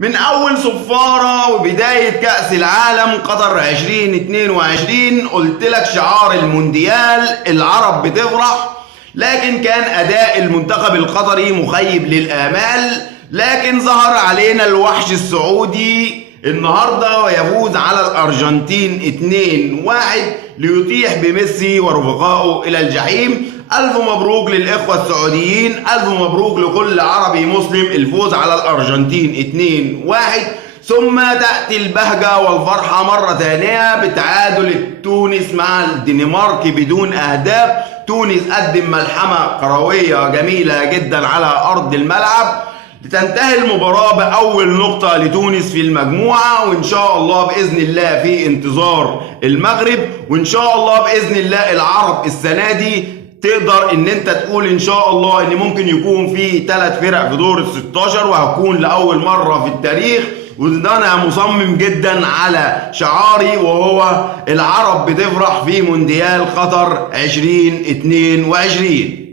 من أول صفارة وبداية كأس العالم قطر 2022 قلت لك شعار المونديال العرب بتفرح، لكن كان أداء المنتخب القطري مخيب للآمال. لكن ظهر علينا الوحش السعودي النهاردة ويفوز على الأرجنتين 2-1 ليطيح بميسي ورفقائه إلى الجحيم. ألف مبروك للإخوة السعوديين، ألف مبروك لكل عربي مسلم الفوز على الأرجنتين 2-1. ثم تأتي البهجة والفرحة مرة ثانية بتعادل تونس مع الدنمارك بدون أهداف. تونس قدم ملحمة كروية جميلة جدا على أرض الملعب لتنتهي المباراة بأول نقطة لتونس في المجموعة، وإن شاء الله بإذن الله في انتظار المغرب، وإن شاء الله بإذن الله العرب السنة دي تقدر ان انت تقول ان شاء الله ان ممكن يكون في 3 فرق في دور ال 16 وهتكون لأول مرة في التاريخ. وده انا مصمم جدا على شعاري وهو العرب بتفرح في مونديال قطر 2022.